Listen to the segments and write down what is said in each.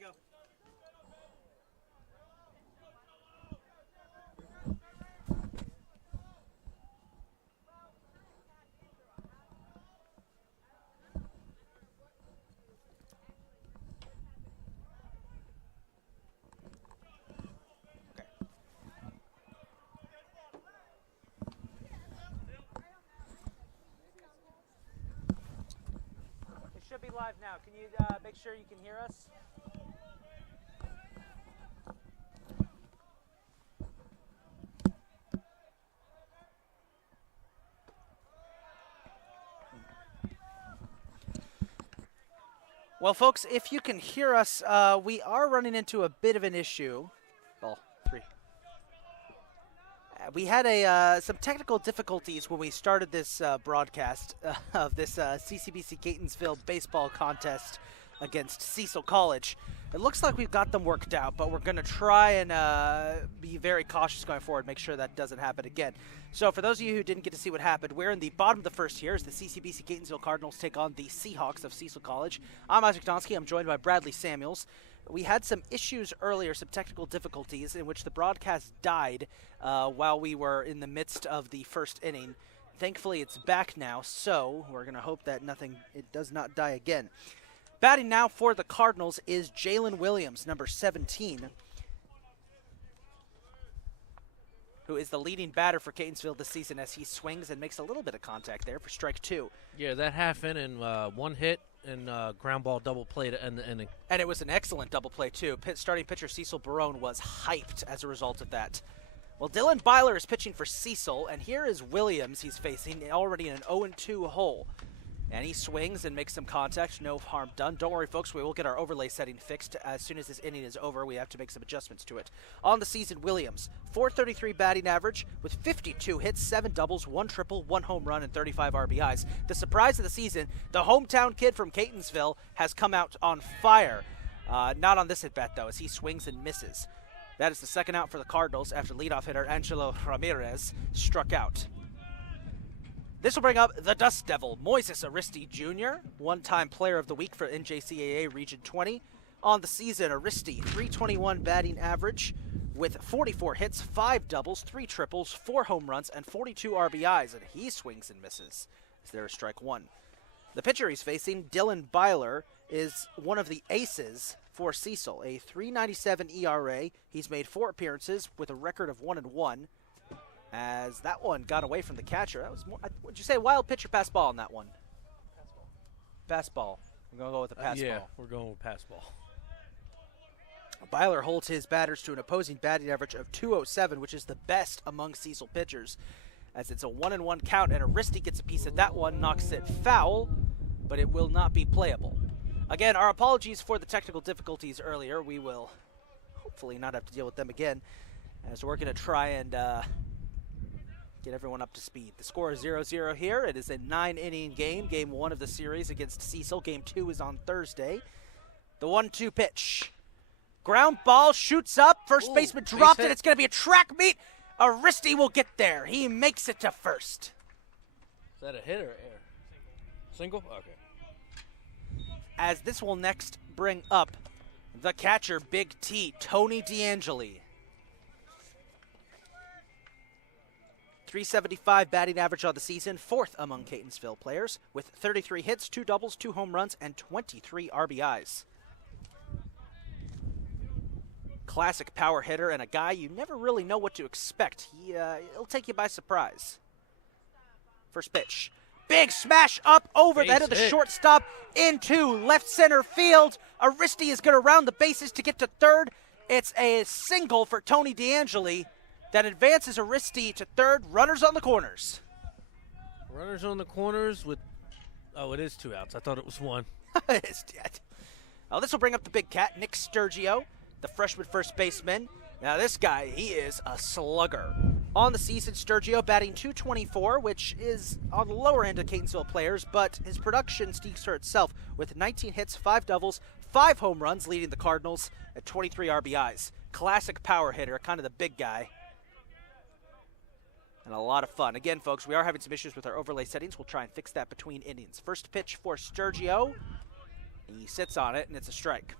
Should be live now. Can you make sure you can hear us? Well, folks, if you can hear us, we are running into a bit of an issue. Ball 3. We had some technical difficulties when we started this broadcast of this CCBC Catonsville baseball contest against Cecil College. It looks like we've got them worked out, but we're going to try and be very cautious going forward, make sure that doesn't happen again. So for those of you who didn't get to see what happened, we're in the bottom of the first here as the CCBC Catonsville Cardinals take on the Seahawks of Cecil College. I'm Isaac Donsky. I'm joined by Bradley Samuels. We had some issues earlier, some technical difficulties in which the broadcast died while we were in the midst of the first inning. Thankfully, it's back now, so we're going to hope that it does not die again. Batting now for the Cardinals is Jalen Williams, number 17, who is the leading batter for Catonsville this season as he swings and makes a little bit of contact there for strike 2. Yeah, that half inning, one hit and ground ball double play to end the inning. And it was an excellent double play, too. Starting pitcher Cecil Barone was hyped as a result of that. Well, Dylan Byler is pitching for Cecil, and here is Williams he's facing already in an 0-2 hole. And he swings and makes some contact. No harm done. Don't worry, folks. We will get our overlay setting fixed. As soon as this inning is over, we have to make some adjustments to it. On the season, Williams, .433 batting average with 52 hits, 7 doubles, 1 triple, 1 home run, and 35 RBIs. The surprise of the season, the hometown kid from Catonsville has come out on fire. Not on this at-bat, though, as he swings and misses. That is the second out for the Cardinals after leadoff hitter Angelo Ramirez struck out. This will bring up the Dust Devil, Moises Aristi Jr., one-time player of the week for NJCAA Region 20. On the season, Aristi, .321 batting average with 44 hits, 5 doubles, 3 triples, 4 home runs, and 42 RBIs, and he swings and misses. Is there a strike 1? The pitcher he's facing, Dylan Byler, is one of the aces for Cecil, a .397 ERA. He's made 4 appearances with a record of 1-1. As that one got away from the catcher. That was more, would you say wild pitch or pass ball on that one? Pass ball. We're going to go with a pass ball. Yeah, we're going with pass ball. Byler holds his batters to an opposing batting average of .207, which is the best among Cecil pitchers, as it's a 1-1 count, and Aristi gets a piece of that one, knocks it foul, but it will not be playable. Again, our apologies for the technical difficulties earlier. We will hopefully not have to deal with them again, as we're going to try and get everyone up to speed. The score is 0-0 here. It is a 9-inning game. Game 1 of the series against Cecil. Game 2 is on Thursday. The 1-2 pitch. Ground ball shoots up. First baseman dropped it. It's going to be a track meet. Aristi will get there. He makes it to first. Is that a hit or air? Single? Okay. As this will next bring up the catcher, Big T, Tony DeAngeli. .375 batting average on the season, 4th among Catonsville players, with 33 hits, 2 doubles, 2 home runs, and 23 RBIs. Classic power hitter and a guy you never really know what to expect. He'll take you by surprise. First pitch. Big smash up over the head of the shortstop into left center field. Aristi is going to round the bases to get to third. It's a single for Tony DeAngeli that advances Aristi to third. Runners on the corners. Runners on the corners with, it is 2 outs. I thought it was 1. It's dead. Oh, this will bring up the big cat, Nick Sturgio, the freshman first baseman. Now this guy, he is a slugger. On the season, Sturgio batting .224, which is on the lower end of Catonsville players, but his production speaks for itself with 19 hits, 5 doubles, 5 home runs, leading the Cardinals at 23 RBIs. Classic power hitter, kind of the big guy. And a lot of fun. Again, folks, we are having some issues with our overlay settings. We'll try and fix that between innings. First pitch for Sturgio. He sits on it, and it's a strike.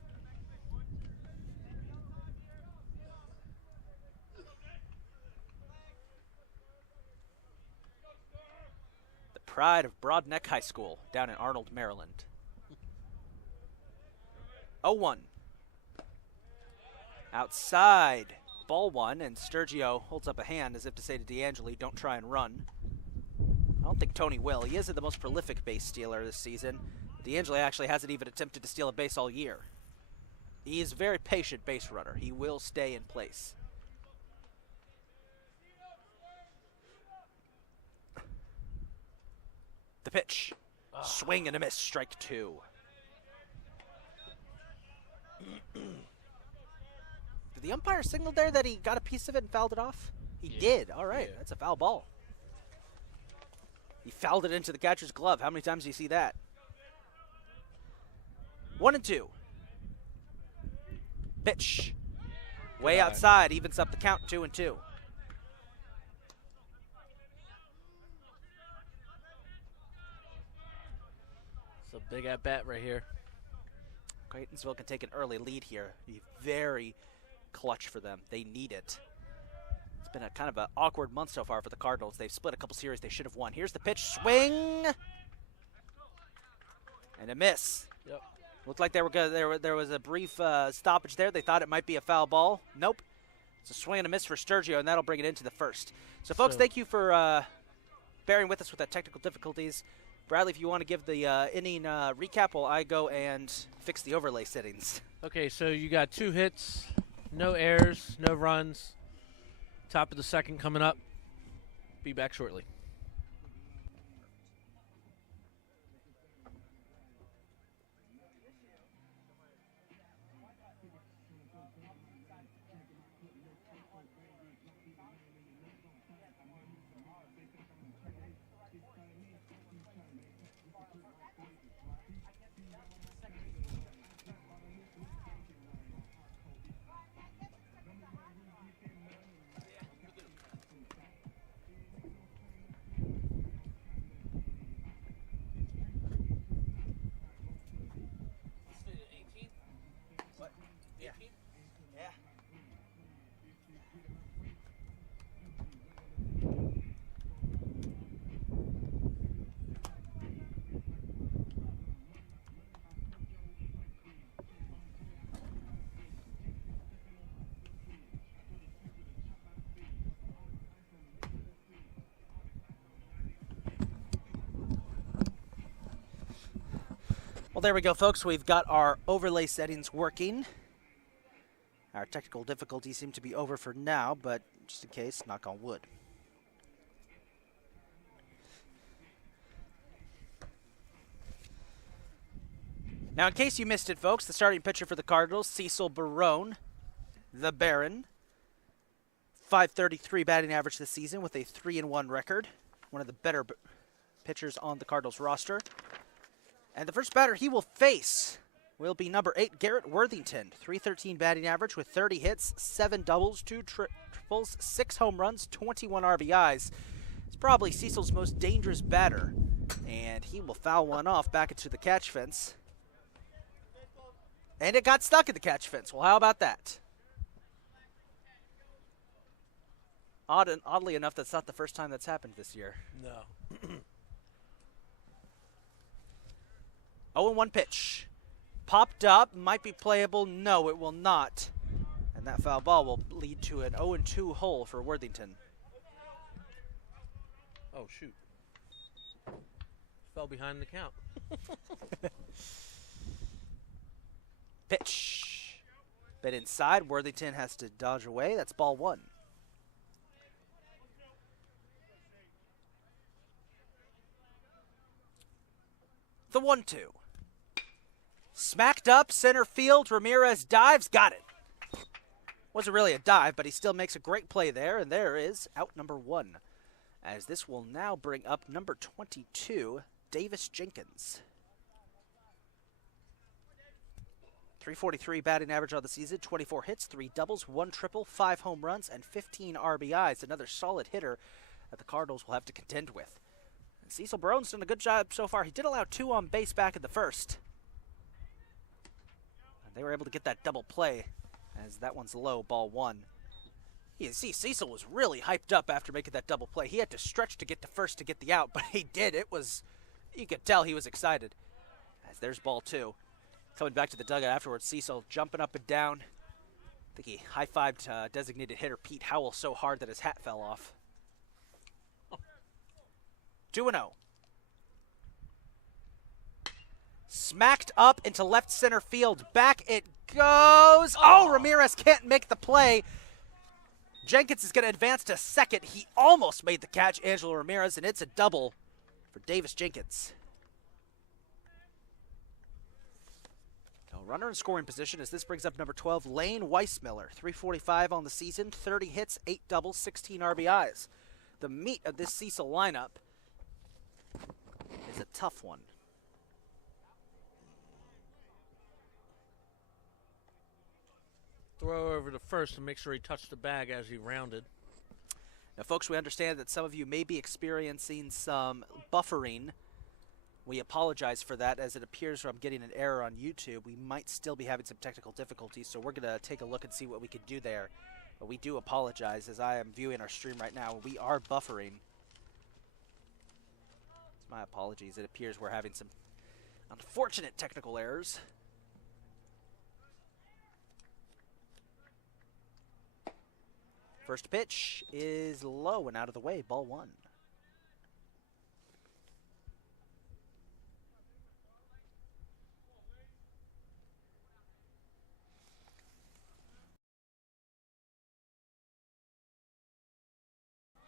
pride of Broadneck High School down in Arnold, Maryland. 0-1. Outside, ball one, and Sturgio holds up a hand as if to say to D'Angeli, don't try and run. I don't think Tony will. He isn't the most prolific base stealer this season. D'Angeli actually hasn't even attempted to steal a base all year. He is a very patient base runner. He will stay in place. The pitch. Swing and a miss, strike two. Did the umpire signal there that he got a piece of it and fouled it off? He did. All right, that's a foul ball. He fouled it into the catcher's glove. How many times do you see that? 1-2. Pitch. Way outside, evens up the count, 2-2. It's a big at-bat right here. Catonsville can take an early lead here. Be very clutch for them. They need it. It's been a kind of an awkward month so far for the Cardinals. They've split a couple series they should have won. Here's the pitch. Swing! And a miss. Yep. Looked like they were there was a brief stoppage there. They thought it might be a foul ball. Nope. It's a swing and a miss for Sturgio, and that'll bring it into the first. So, folks, thank you for bearing with us with that technical difficulties. Bradley, if you want to give the inning recap while I go and fix the overlay settings. Okay, so you got 2 hits, no errors, no runs. Top of the second coming up. Be back shortly. Well, there we go, folks. We've got our overlay settings working. Our technical difficulties seem to be over for now, but just in case, knock on wood. Now, in case you missed it, folks, the starting pitcher for the Cardinals, Cecil Barone, the Baron. .533 batting average this season with a 3-1 record. One of the better pitchers on the Cardinals roster. And the first batter he will face will be number 8, Garrett Worthington. .313 batting average with 30 hits, 7 doubles, 2 triples, 6 home runs, 21 RBIs. It's probably Cecil's most dangerous batter. And he will foul one off back into the catch fence. And it got stuck in the catch fence. Well, how about that? Oddly enough, that's not the first time that's happened this year. No. 0-1 pitch. Popped up, might be playable. No, it will not. And that foul ball will lead to an 0-2 hole for Worthington. Oh, shoot. Fell behind the count. Pitch. Bit inside. Worthington has to dodge away. That's ball one. The 1-2. Smacked up, center field. Ramirez dives, got it. Wasn't really a dive, but he still makes a great play there, and there is out number 1. As this will now bring up number 22, Davis Jenkins. .343 batting average on the season, 24 hits, 3 doubles, 1 triple, 5 home runs, and 15 RBIs. Another solid hitter that the Cardinals will have to contend with. And Cecil Barone's done a good job so far. He did allow 2 on base back in the first. And they were able to get that double play as that one's low, ball 1. You see, Cecil was really hyped up after making that double play. He had to stretch to get to first to get the out, but he did. It was, you could tell he was excited. As there's ball 2. Coming back to the dugout afterwards, Cecil jumping up and down. I think he high-fived designated hitter Pete Howell so hard that his hat fell off. 2-0. Smacked up into left center field. Back it goes. Oh, Ramirez can't make the play. Jenkins is going to advance to second. He almost made the catch, Angelo Ramirez, and it's a double for Davis Jenkins. Runner in scoring position as this brings up number 12, Lane Weissmiller. 345 on the season, 30 hits, 8 doubles, 16 RBIs. The meat of this Cecil lineup is a tough one. Throw over to first and make sure he touched the bag as he rounded. Now, folks, we understand that some of you may be experiencing some buffering. We apologize for that, as it appears from getting an error on YouTube. We might still be having some technical difficulties, so we're going to take a look and see what we can do there. But we do apologize, as I am viewing our stream right now. We are buffering. My apologies. It appears we're having some unfortunate technical errors. First pitch is low and out of the way. Ball 1.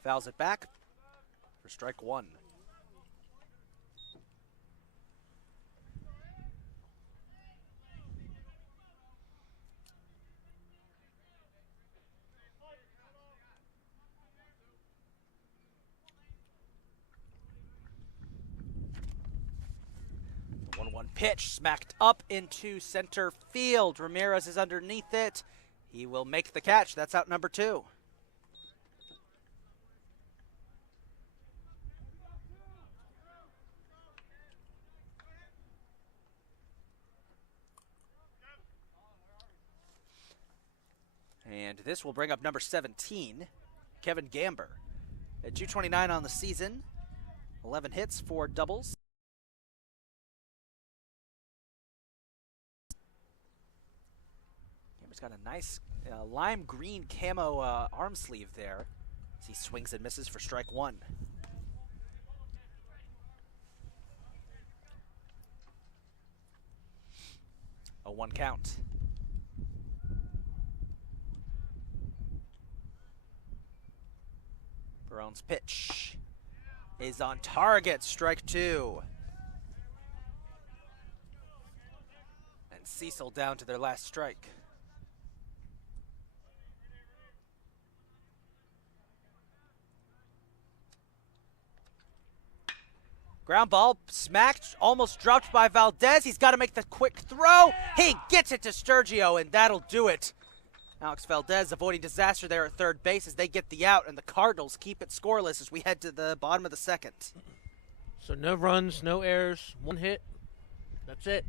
Fouls it back for strike 1. The 1-1 pitch smacked up into center field. Ramirez is underneath it. He will make the catch. That's out number 2. And this will bring up number 17, Kevin Gamber. At 229 on the season, 11 hits, 4 doubles. Gamber's got a nice lime green camo arm sleeve there as he swings and misses for strike 1. A 1 count. Barone's pitch is on target, strike 2. And Cecil down to their last strike. Ground ball smacked, almost dropped by Valdez. He's got to make the quick throw. He gets it to Sturgio, and that'll do it. Alex Valdez avoiding disaster there at third base as they get the out, and the Cardinals keep it scoreless as we head to the bottom of the 2nd. So no runs, no errors, 1 hit. That's it.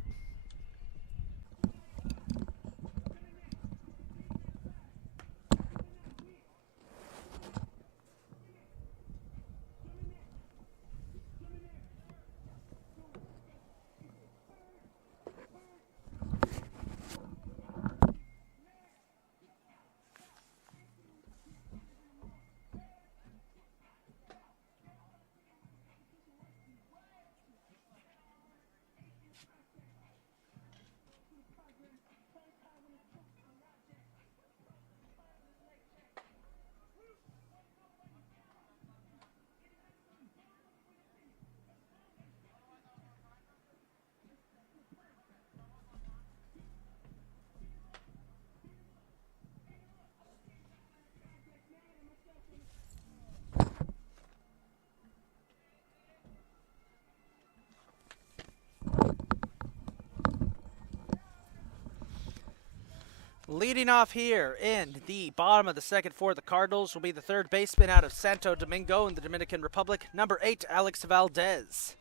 Leading off here in the bottom of the 2nd for the Cardinals will be the 3rd baseman out of Santo Domingo in the Dominican Republic, number 8, Alex Valdez.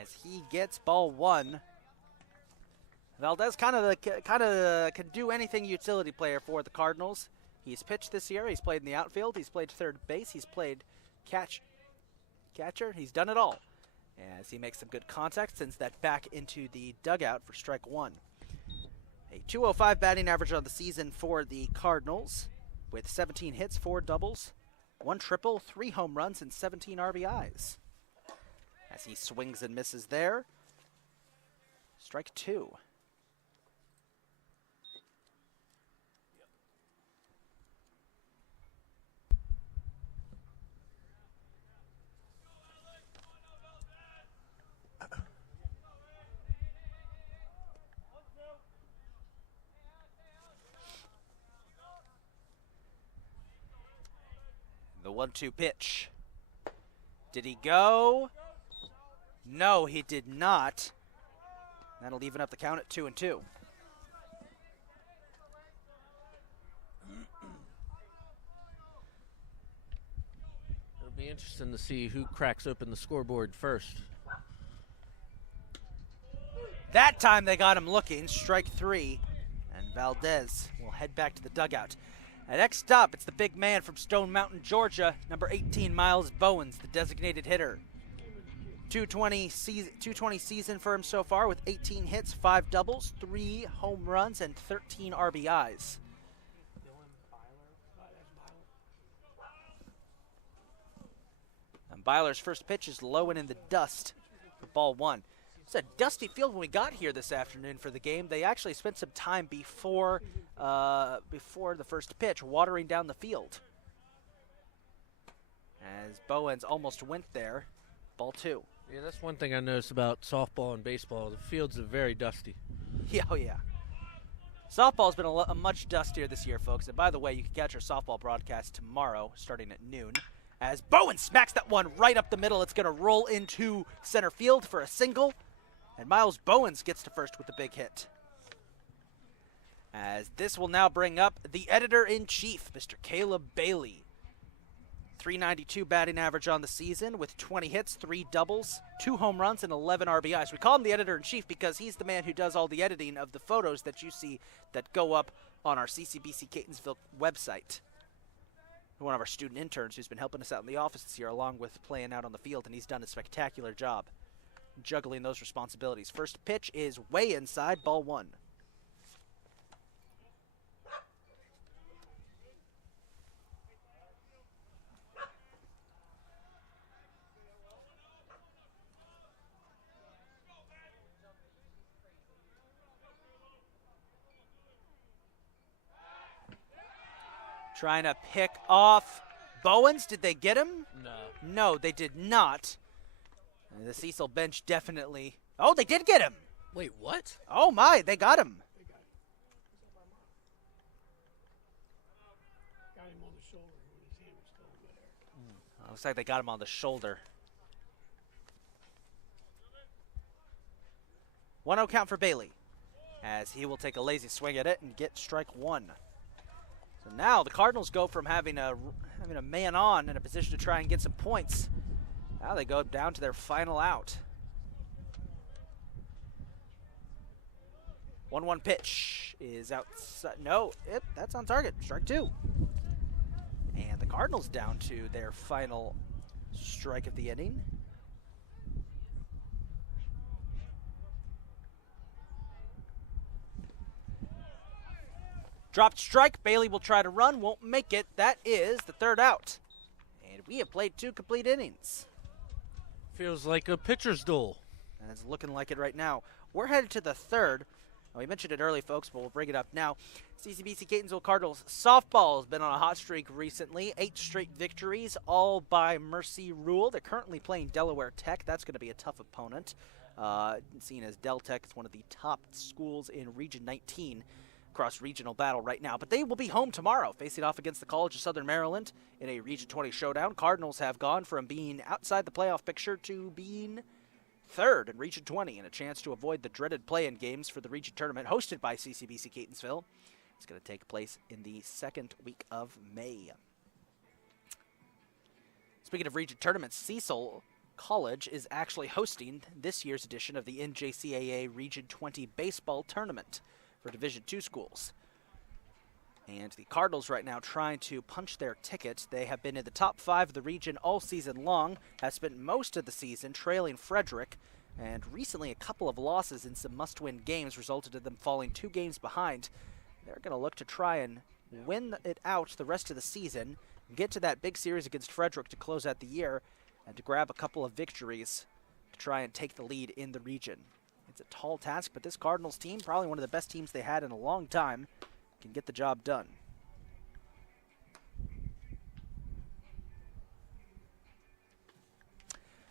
As he gets ball 1. Valdez kind of can do anything utility player for the Cardinals. He's pitched this year. He's played in the outfield. He's played third base. He's played catcher. He's done it all. As he makes some good contact, sends that back into the dugout for strike one. A .205 batting average on the season for the Cardinals with 17 hits, 4 doubles, 1 triple, 3 home runs, and 17 RBIs. As he swings and misses there. Strike two. The 1-2 pitch. Did he go? No, he did not. That'll even up the count at 2-2. It'll be interesting to see who cracks open the scoreboard first. That time they got him looking. Strike three. And Valdez will head back to the dugout. And next up, it's the big man from Stone Mountain, Georgia, number 18, Miles Bowens, the designated hitter. 220 season for him so far with 18 hits, 5 doubles, 3 home runs, and 13 RBIs. And Byler's first pitch is low and in the dust for ball one. It's a dusty field when we got here this afternoon for the game. They actually spent some time before the first pitch watering down the field. As Bowens almost went there. Ball two. Yeah, that's one thing I noticed about softball and baseball. The fields are very dusty. Yeah, oh yeah. Softball's been a much dustier this year, folks. And by the way, you can catch our softball broadcast tomorrow starting at noon. As Bowen smacks that one right up the middle. It's going to roll into center field for a single. And Miles Bowens gets to first with the big hit. As this will now bring up the editor-in-chief, Mr. Caleb Bailey. .392 batting average on the season with 20 hits, 3 doubles, 2 home runs, and 11 RBIs. We call him the editor-in-chief because he's the man who does all the editing of the photos that you see that go up on our CCBC Catonsville website. One of our student interns who's been helping us out in the office this year along with playing out on the field, and he's done a spectacular job juggling those responsibilities. First pitch is way inside, ball one. Trying to pick off Bowens. Did they get him? No. No, they did not. And the Cecil bench definitely. Oh, they did get him. Wait, what? Oh, my. They got him. Got him on the shoulder when his hand was still in midair. Looks like they got him on the shoulder. 1-0 count for Bailey, as he will take a lazy swing at it and get strike one. So now the Cardinals go from having a man on in a position to try and get some points. Now they go down to their final out. 1-1 pitch is outside. No, that's on target. Strike two. And the Cardinals down to their final strike of the inning. Dropped strike. Bailey will try to run. Won't make it. That is the third out. And we have played 2 complete innings. Feels like a pitcher's duel. And it's looking like it right now. We're headed to the third. We mentioned it early, folks, but we'll bring it up now. CCBC Catonsville Cardinals softball has been on a hot streak recently. 8 straight victories, all by mercy rule. They're currently playing Delaware Tech. That's going to be a tough opponent. Seen as Del Tech is one of the top schools in Region 19. Cross-regional battle right now, but they will be home tomorrow, facing off against the College of Southern Maryland in a Region 20 showdown. Cardinals have gone from being outside the playoff picture to being third in Region 20 and a chance to avoid the dreaded play-in games for the region tournament hosted by CCBC Catonsville. It's going to take place in the second week of May. Speaking of region tournaments, Cecil College is actually hosting this year's edition of the NJCAA Region 20 baseball tournament for Division II schools. And the Cardinals right now trying to punch their ticket. They have been in the top 5 of the region all season long, have spent most of the season trailing Frederick, and recently a couple of losses in some must-win games resulted in them falling 2 games behind. They're going to look to try and win it out the rest of the season, get to that big series against Frederick to close out the year, and to grab a couple of victories to try and take the lead in the region. It's a tall task, but this Cardinals team, probably one of the best teams they had in a long time, can get the job done.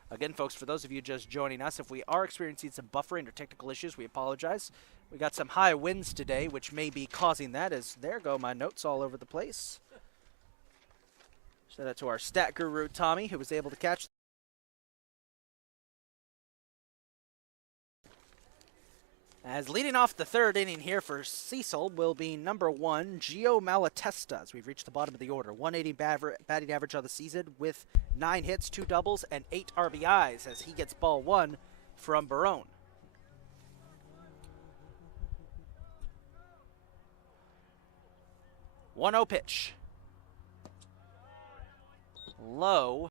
Again, folks, for those of you just joining us, if we are experiencing some buffering or technical issues, we apologize. We got some high winds today, which may be causing that, as there go my notes all over the place. Shout out to our stat guru, Tommy, who was able to catch. As leading off the 3rd inning here for Cecil will be number 1, Gio Malatesta, as we've reached the bottom of the order. 180 batting average on the season with 9 hits, 2 doubles, and 8 RBIs as he gets ball 1 from Barone. One-0 pitch. Low.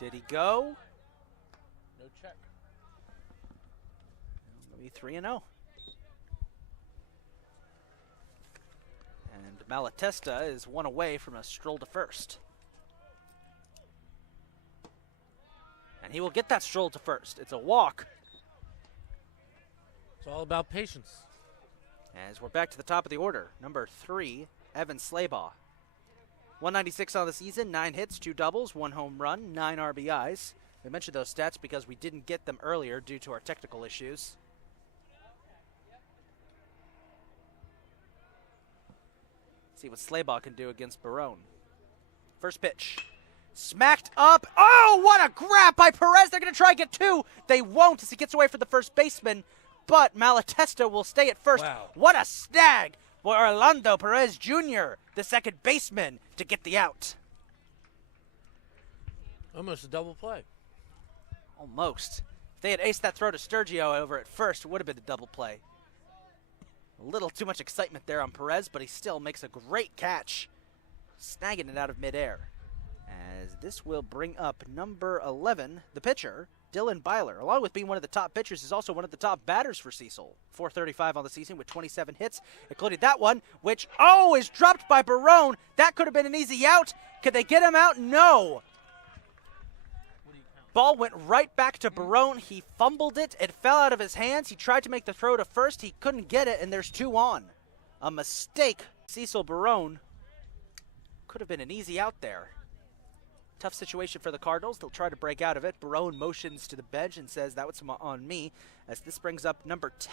Did he go? No check. Maybe 3-0. And Malatesta is 1 away from a stroll to first. And he will get that stroll to first. It's a walk. It's all about patience. As we're back to the top of the order, number 3, Evan Slaybaugh. 196 on the season, 9 hits, 2 doubles, 1 home run, 9 RBIs. We mentioned those stats because we didn't get them earlier due to our technical issues. See what Slaybaugh can do against Barone. First pitch. Smacked up. Oh, what a grab by Perez. They're going to try and get 2. They won't as he gets away from the first baseman, but Malatesta will stay at first. Wow. What a snag for Orlando Perez Jr., the second baseman, to get the out. Almost a double play. Almost. If they had aced that throw to Sturgio over at first, it would have been a double play. A little too much excitement there on Perez, but he still makes a great catch, snagging it out of midair. As this will bring up number 11, the pitcher, Dylan Byler. Along with being one of the top pitchers, is also one of the top batters for Cecil. .435 on the season with 27 hits, including that one, which, is dropped by Barone. That could have been an easy out. Could they get him out? No. Ball went right back to Barone. He fumbled it. It fell out of his hands. He tried to make the throw to first. He couldn't get it, and there's 2 on. A mistake. Cecil Barone could have been an easy out there. Tough situation for the Cardinals. They'll try to break out of it. Barone motions to the bench and says, that was on me, as this brings up number 10.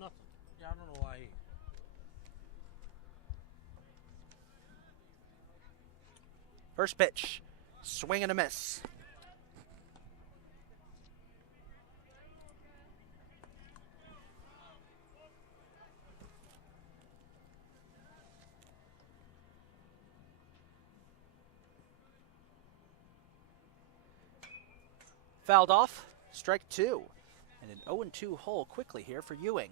Nothing. Yeah, I don't know why. First pitch. Swing and a miss. Fouled off, strike 2. And an 0-2 hole quickly here for Ewing.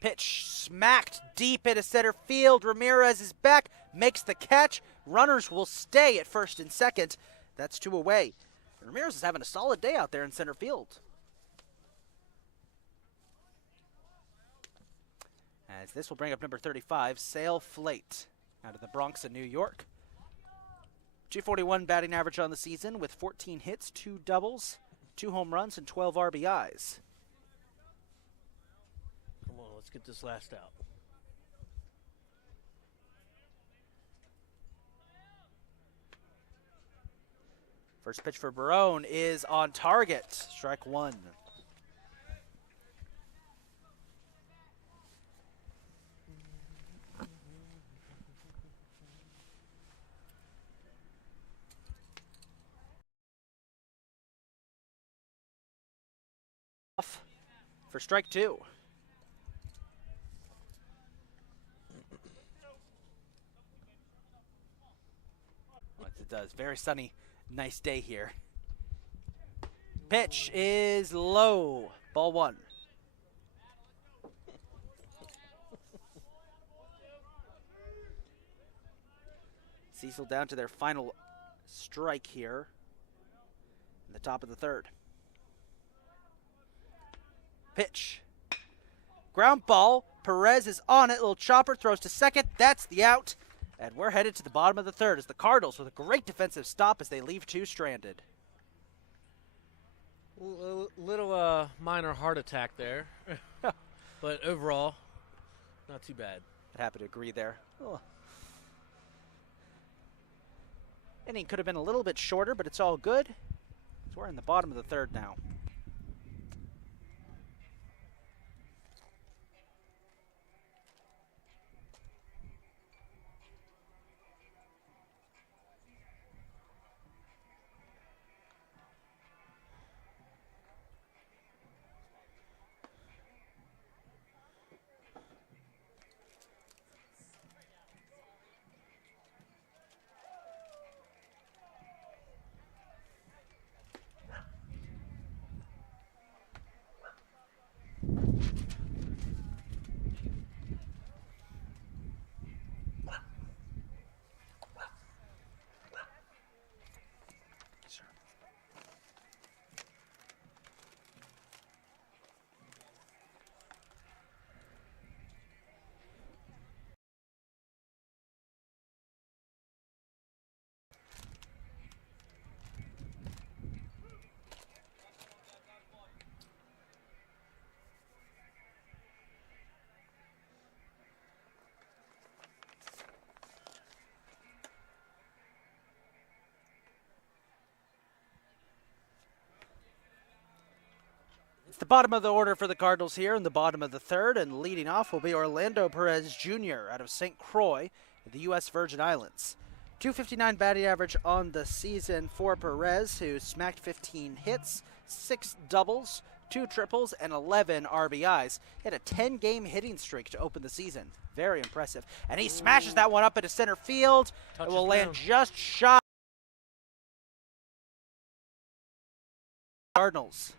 Pitch smacked deep into center field. Ramirez is back, makes the catch. Runners will stay at first and second. That's 2 away. Ramirez is having a solid day out there in center field. As this will bring up number 35, Sale Flate, out of the Bronx in New York. 241 batting average on the season with 14 hits, 2 doubles, 2 home runs, and 12 RBIs. Come on, let's get this last out. First pitch for Barone is on target. Strike 1. for strike two. Like it does. Very sunny, nice day here. Pitch is low. Ball one. Cecil down to their final strike here in the top of the third. Pitch. Ground ball. Perez is on it. Little chopper throws to second. That's the out. And we're headed to the bottom of the third as the Cardinals with a great defensive stop as they leave two stranded. Little minor heart attack there. But overall, not too bad. I'd happy to agree there. Oh. Inning could have been a little bit shorter, but it's all good. So we're in the bottom of the third now. It's the bottom of the order for the Cardinals here in the bottom of the third, and leading off will be Orlando Perez Jr. out of St. Croix, the U.S. Virgin Islands. .259 batting average on the season for Perez, who smacked 15 hits, 6 doubles, 2 triples, and 11 RBIs. He had a 10-game hitting streak to open the season. Very impressive. And he smashes that one up into center field. It will land just shy. Cardinals.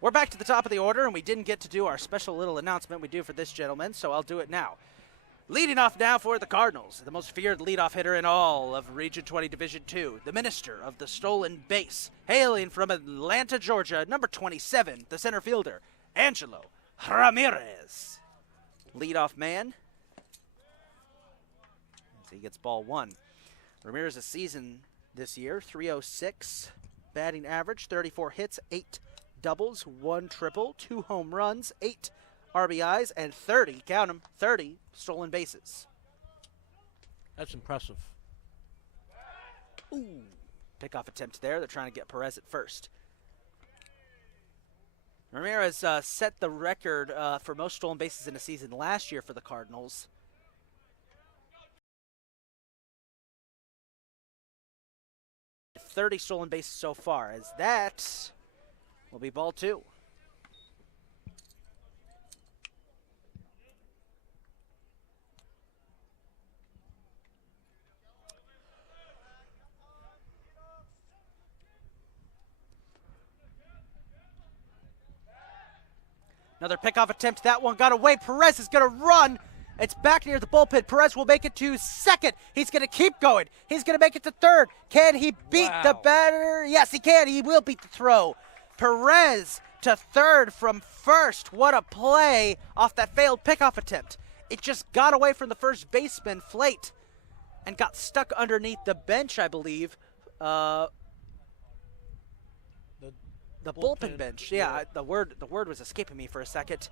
We're back to the top of the order, and we didn't get to do our special little announcement we do for this gentleman, so I'll do it now. Leading off now for the Cardinals, the most feared leadoff hitter in all of Region 20 Division 2, the minister of the stolen base, hailing from Atlanta, Georgia, number 27, the center fielder, Angelo Ramirez. Leadoff man. As he gets ball one. Ramirez's season this year, .306 batting average, 34 hits, 8 doubles, 1 triple, 2 home runs, 8 RBIs, and 30, count them, 30 stolen bases. That's impressive. Ooh. Pickoff attempt there. They're trying to get Perez at first. Ramirez set the record for most stolen bases in a season last year for the Cardinals. .30 stolen bases so far, as that will be ball two. Another pickoff attempt. That one got away. Perez is going to run. It's back near the bullpen. Perez will make it to second. He's going to keep going. He's going to make it to third. Can he beat the batter? Yes, he can. He will beat the throw. Perez to third from first. What a play off that failed pickoff attempt. It just got away from the first baseman, Flate, and got stuck underneath the bench, I believe. The bullpen bench. Yeah, the word was escaping me for a second.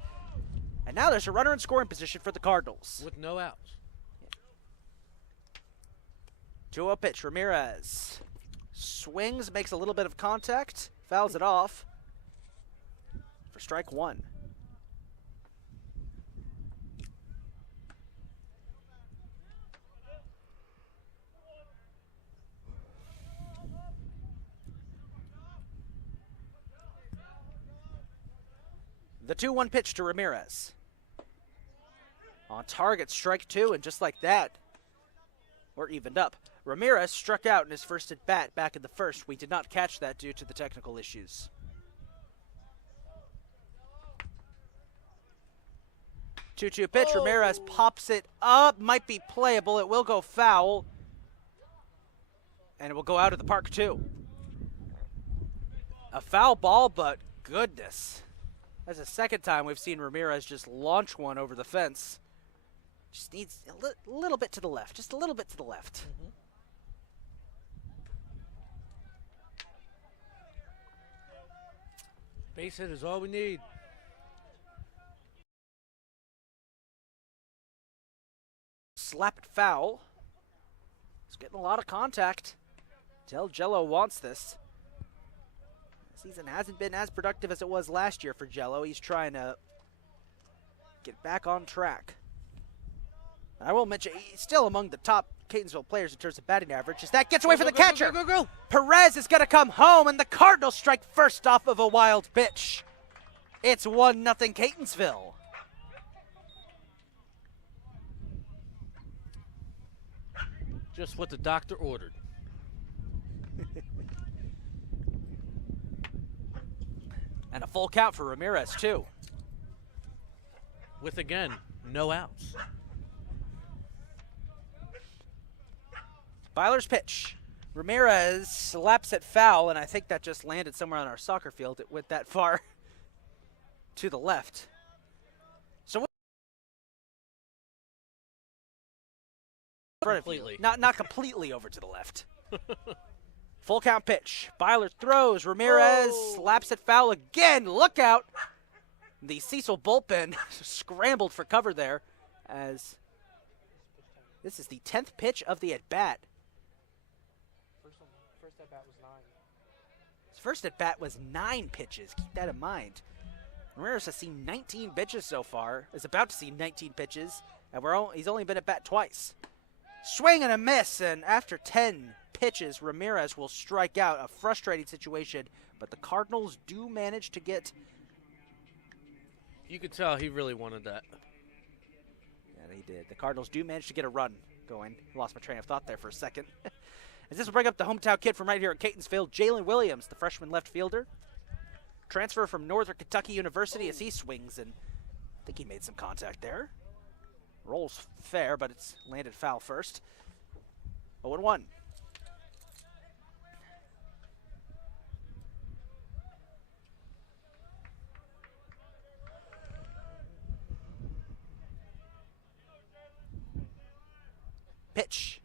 And now there's a runner in scoring position for the Cardinals. With no outs. 2-0 pitch. Ramirez swings, makes a little bit of contact, fouls it off for strike one. The 2-1 pitch to Ramirez. On target, strike 2, and just like that, we're evened up. Ramirez struck out in his first at-bat back in the first. We did not catch that due to the technical issues. 2-2 pitch. Oh. Ramirez pops it up. Might be playable. It will go foul. And it will go out of the park, too. A foul ball, but goodness. That's the second time we've seen Ramirez just launch one over the fence. Just needs a little bit to the left. Just a little bit to the left. Base hit is all we need. Slap it foul. It's getting a lot of contact. Del Jello wants this. The season hasn't been as productive as it was last year for Jello. He's trying to get back on track. I will mention, he's still among the top Catonsville players in terms of batting average. As that gets away from the catcher. Go. Perez is going to come home, and the Cardinals strike first off of a wild pitch. It's 1-0 Catonsville. Just what the doctor ordered. And a full count for Ramirez, too. With, again, no outs. Byler's pitch. Ramirez slaps it foul, and I think that just landed somewhere on our soccer field. It went that far to the left. So Completely. Not completely over to the left. Full count pitch. Byler throws. Ramirez slaps it foul again. Look out. The Cecil bullpen scrambled for cover there, as this is the 10th pitch of the at-bat. First at bat was 9. His first at bat was 9 pitches. Keep that in mind. Ramirez has seen 19 pitches so far, is about to see 19 pitches, and he's only been at bat twice. Swing and a miss, and after 10 pitches, Ramirez will strike out. A frustrating situation, but the Cardinals do manage to get. You could tell he really wanted that. Yeah, they did. The Cardinals do manage to get a run going. Lost my train of thought there for a second. As this will bring up the hometown kid from right here in Catonsville, Jalen Williams, the freshman left fielder. Transfer from Northern Kentucky University as he swings, and I think he made some contact there. Rolls fair, but it's landed foul first. 0-1. Pitch.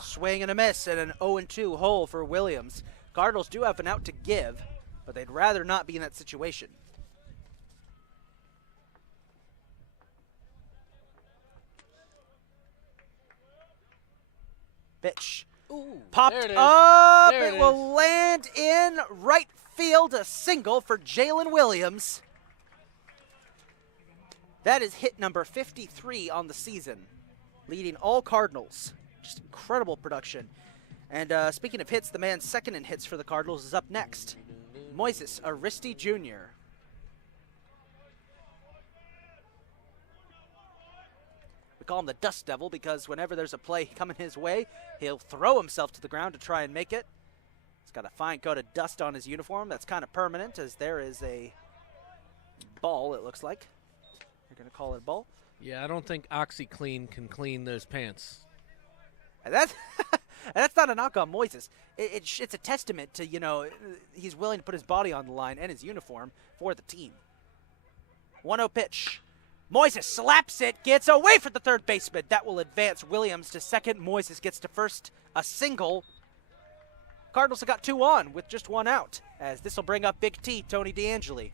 Swing and a miss, and an 0-2 hole for Williams. Cardinals do have an out to give, but they'd rather not be in that situation. Pitch. Ooh, Popped there it is. up. There It it will land in right field. A single for Jalen Williams. That is hit number 53 on the season, leading all Cardinals. Just incredible production. And speaking of hits, the man second in hits for the Cardinals is up next. Moises Aristi Jr. We call him the Dust Devil because whenever there's a play coming his way, he'll throw himself to the ground to try and make it. He's got a fine coat of dust on his uniform that's kind of permanent, as there is a ball, it looks like. You're going to call it a ball? Yeah, I don't think OxyClean can clean those pants. And that's not a knock on Moises. It's a testament to, he's willing to put his body on the line and his uniform for the team. 1-0 pitch. Moises slaps it, gets away from the third baseman. That will advance Williams to second. Moises gets to first, a single. Cardinals have got 2 on with just 1 out, as this will bring up Big T, Tony DeAngeli.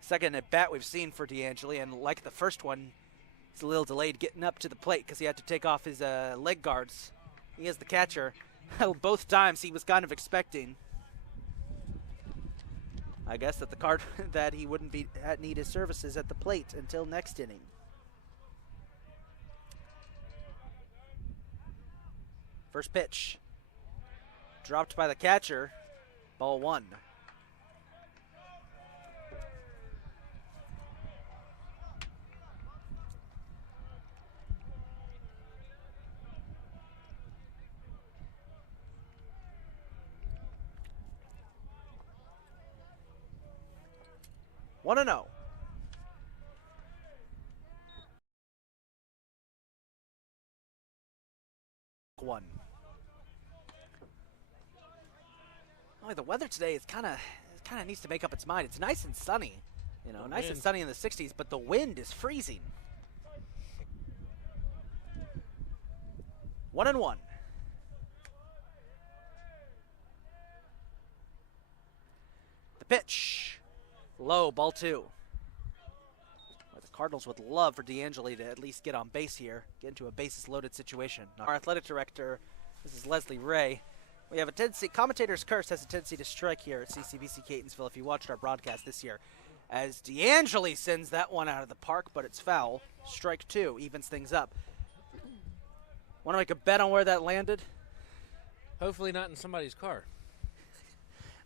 Second at bat we've seen for DeAngeli, and like the first one, he's a little delayed getting up to the plate because he had to take off his leg guards. He is the catcher. Both times he was kind of expecting, I guess, that he wouldn't need his services at the plate until next inning. First pitch. Dropped by the catcher. Ball 1. One and 0. One. The weather today is kind of needs to make up its mind. It's nice and sunny, nice and sunny in the 60s, but the wind is freezing. 1 and 1. The pitch, low, ball 2. The Cardinals would love for DeAngeli to at least get on base here, get into a bases-loaded situation. Our athletic director, this is Leslie Ray. We have a tendency, commentator's curse has a tendency to strike here at CCBC Catonsville if you watched our broadcast this year. As DeAngeli sends that one out of the park, but it's foul. Strike 2, evens things up. Want to make a bet on where that landed? Hopefully not in somebody's car.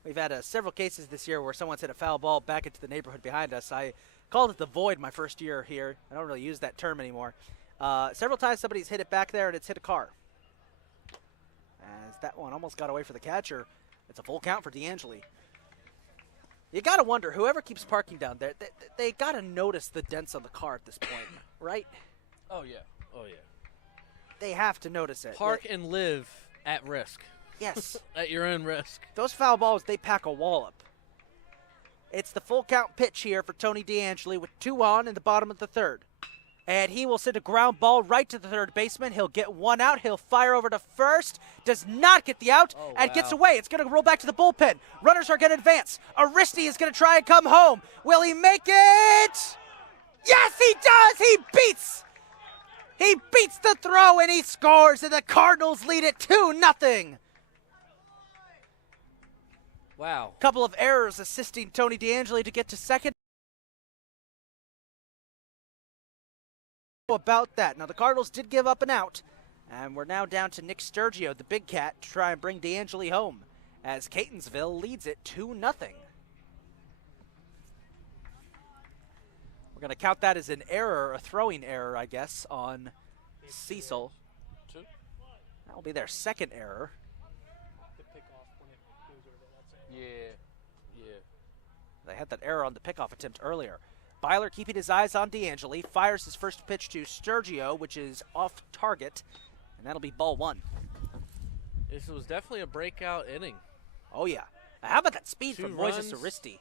We've had several cases this year where someone's hit a foul ball back into the neighborhood behind us. I called it the void my first year here. I don't really use that term anymore. Several times somebody's hit it back there and it's hit a car. As that one almost got away for the catcher. It's a full count for DeAngeli. You got to wonder, whoever keeps parking down there, they got to notice the dents on the car at this point, right? Oh, yeah. Oh, yeah. They have to notice it. Park and live at risk. Yes. At your own risk. Those foul balls, they pack a wallop. It's the full count pitch here for Tony DeAngeli with 2 on in the bottom of the 3rd. And he will send a ground ball right to the 3rd baseman. He'll get 1 out. He'll fire over to 1st. Does not get the out and gets away. It's going to roll back to the bullpen. Runners are going to advance. Aristi is going to try and come home. Will he make it? Yes, he does. He beats the throw and he scores, and the Cardinals lead it 2-0. Wow. Couple of errors assisting Tony DeAngeli to get to second. About that. Now, the Cardinals did give up an out, and we're now down to Nick Sturgio, the big cat, to try and bring DeAngeli home as Catonsville leads it 2-0. We're going to count that as an error, a throwing error, I guess, on Cecil. That will be their second error. Yeah. They had that error on the pickoff attempt earlier. Byler keeping his eyes on DeAngeli, fires his first pitch to Sturgio, which is off target, and that'll be ball 1. This was definitely a breakout inning. Oh, yeah. Now, how about that speed 2 from runs. Moises Aristi?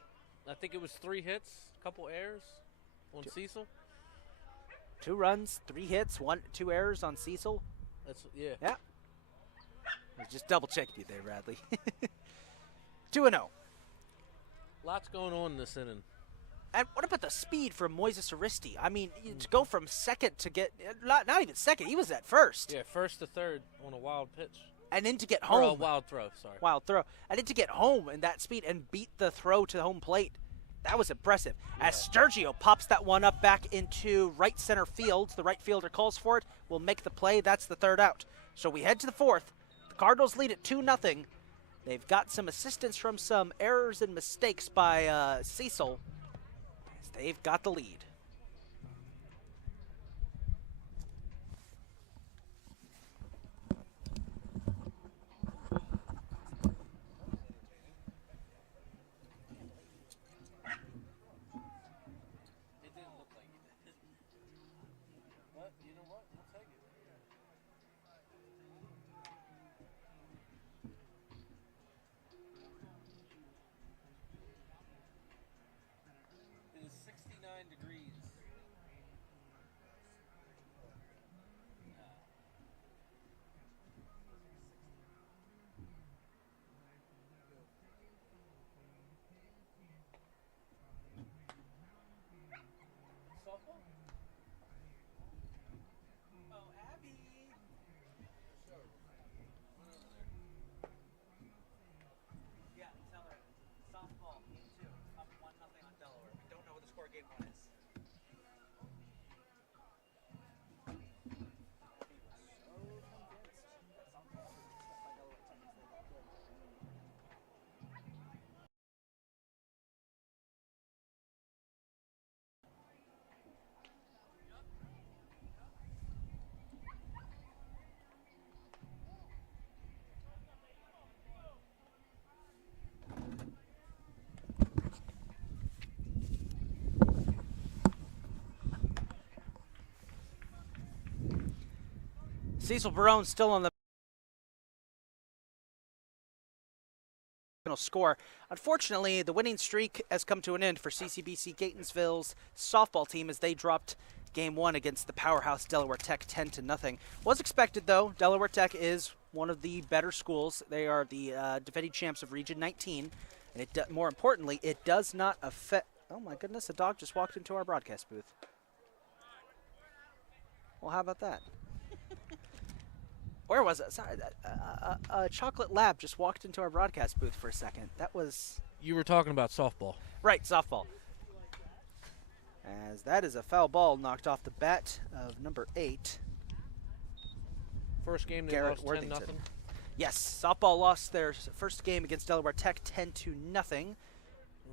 I think it was 3 hits, a couple errors on Cecil. 2 runs, 3 hits, 2 errors on Cecil. Yeah. Yeah. I just double-checked you there, Bradley. 2-0. Lots going on in this inning. And what about the speed from Moises Aristi? I mean, to go from second to get, not even second, he was at first. Yeah, 1st to 3rd on a wild pitch. And then to get Or a home. wild throw, sorry. Wild throw. And then to get home in that speed and beat the throw to home plate. That was impressive. As Sturgio pops that one up back into right center field, the right fielder calls for it, will make the play. That's the 3rd out. So we head to the 4th. The Cardinals lead it 2-0. They've got some assistance from some errors and mistakes by Cecil. They've got the lead. It is 69 degrees Cecil Barone still on the score. Unfortunately, the winning streak has come to an end for CCBC Catonsville's softball team as they dropped Game 1 against the powerhouse Delaware Tech 10-0. Was expected, though. Delaware Tech is one of the better schools. They are the defending champs of Region 19. And more importantly, it does not affect... Oh, my goodness, a dog just walked into our broadcast booth. Well, how about that? Where was it? Sorry, a chocolate lab just walked into our broadcast booth for a second. That was... You were talking about softball. Right, softball. As that is a foul ball knocked off the bat of number 8. First game they Garrett lost 10-0. Worthington. Yes, softball lost their first game against Delaware Tech 10-0.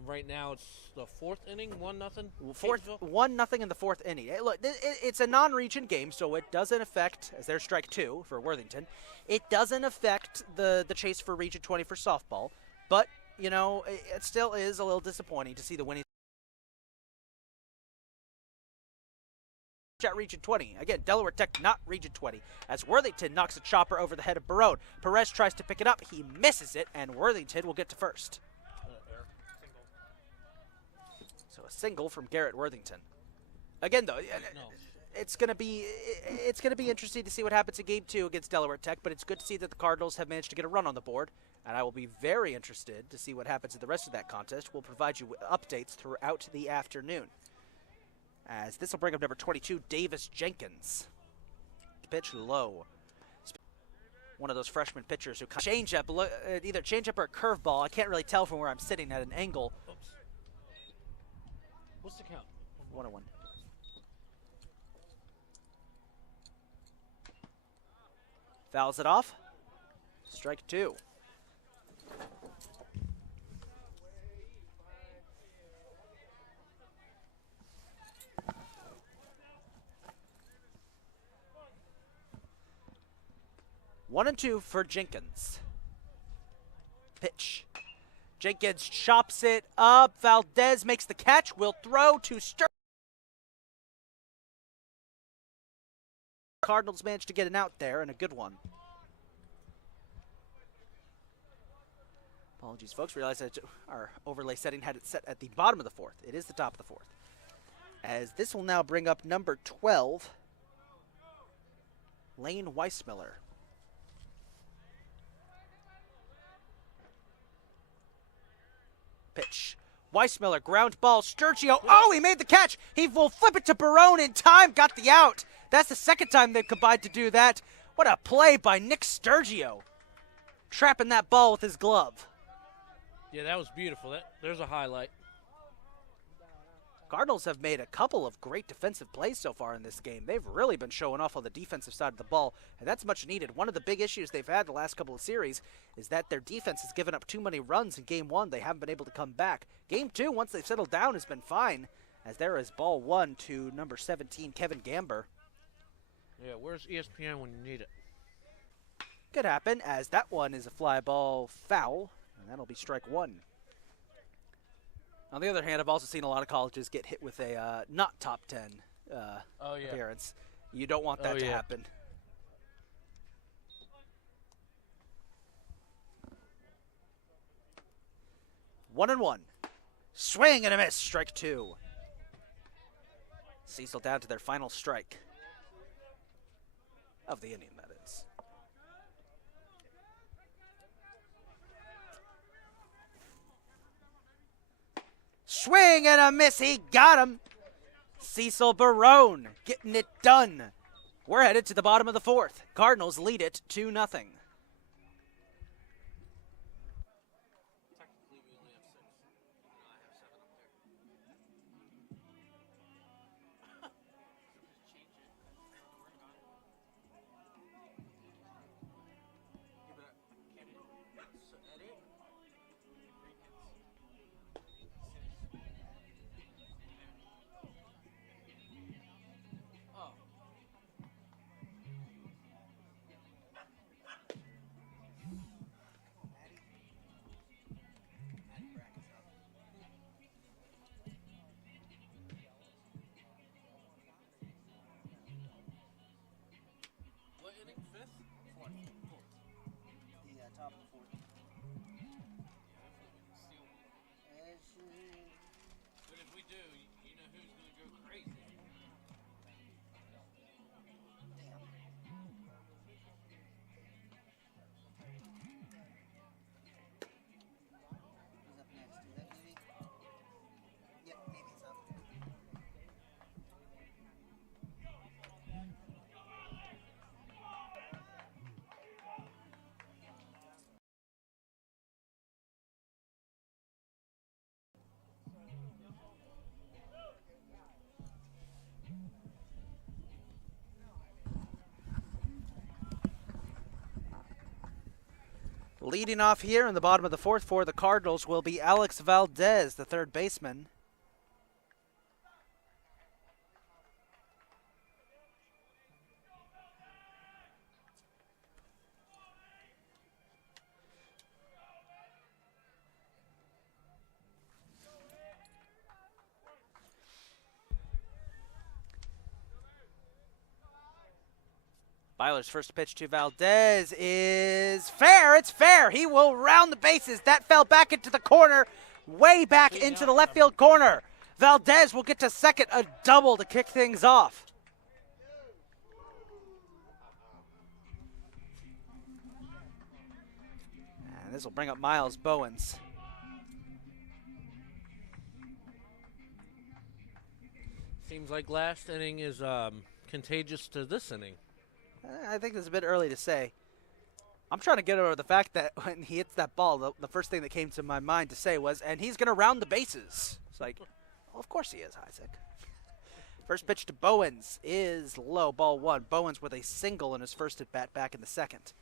Right now it's the 4th inning, 1-0. 1-0 in the 4th inning. Hey, look, it's a non-region game, so it doesn't affect, as there's strike 2 for Worthington, it doesn't affect the chase for Region 20 for softball. But, you know, it still is a little disappointing to see the winning at Region 20. Again, Delaware Tech not Region 20, as Worthington knocks a chopper over the head of Barone. Perez tries to pick it up. He misses it, and Worthington will get to first. So a single from Garrett Worthington. Again, though, it's going to be interesting to see what happens in Game 2 against Delaware Tech, but it's good to see that the Cardinals have managed to get a run on the board, and I will be very interested to see what happens in the rest of that contest. We'll provide you with updates throughout the afternoon. As this will bring up number 22, Davis Jenkins. Pitch low. One of those freshman pitchers who change up, either change up or a curveball. I can't really tell from where I'm sitting at an angle. Oops. What's the count? 1-1. Fouls it off. Strike 2. One and 2 for Jenkins. Pitch. Jenkins chops it up. Valdez makes the catch. Will throw to Sturgeon. Cardinals managed to get an out there, and a good one. Apologies, folks. Realize that our overlay setting had it set at the bottom of the 4th. It is the top of the 4th. As this will now bring up number 12, Lane Weissmiller. Pitch. Weissmiller, ground ball. Sturgio. Oh, he made the catch. He will flip it to Barone in time. Got the out. That's the second time they've combined to do that. What a play by Nick Sturgio. Trapping that ball with his glove. Yeah, that was beautiful. There's a highlight. Cardinals have made a couple of great defensive plays so far in this game. They've really been showing off on the defensive side of the ball, and that's much needed. One of the big issues they've had the last couple of series is that their defense has given up too many runs in Game 1. They haven't been able to come back. Game 2, once they've settled down, has been fine, as there is ball 1 to number 17, Kevin Gamber. Yeah, where's ESPN when you need it? Could happen, as that one is a fly ball foul, and that'll be strike 1. On the other hand, I've also seen a lot of colleges get hit with a not top 10 appearance. You don't want that to happen. One and one. Swing and a miss. Strike 2. Cecil down to their final strike of the inning, that is. Swing and a miss. He got him. Cecil Barone getting it done. We're headed to the bottom of the 4th. Cardinals lead it 2-0. Leading off here in the bottom of the fourth for the Cardinals will be Alex Valdez, the third baseman. Byler's first pitch to Valdez is fair. It's fair. He will round the bases. That fell back into the corner, way back into the left field corner. Valdez will get to second, a double to kick things off. And this will bring up Miles Bowens. Seems like last inning is contagious to this inning. I think it's a bit early to say. I'm trying to get over the fact that when he hits that ball, the first thing that came to my mind to say was, and he's going to round the bases. It's like, well, of course he is, Isaac. First pitch to Bowens is low, ball one. Bowens with a single in his first at bat back in the second.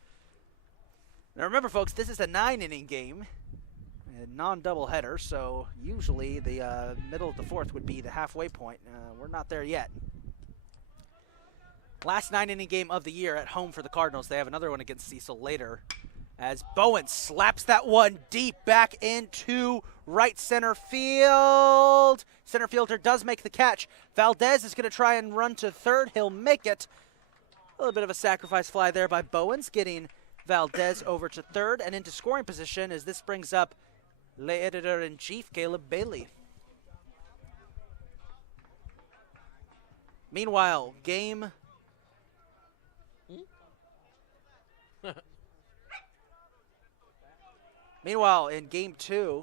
Now remember, folks, this is a 9-inning game, a non-doubleheader, so usually the middle of the fourth would be the halfway point. We're not there yet. Last 9-inning game of the year at home for the Cardinals. They have another one against Cecil later as Bowens slaps that one deep back into right center field. Center fielder does make the catch. Valdez is going to try and run to third. He'll make it. A little bit of a sacrifice fly there by Bowens, getting Valdez over to third and into scoring position as this brings up lay editor-in-chief Caleb Bailey. Meanwhile, Meanwhile, in game 2,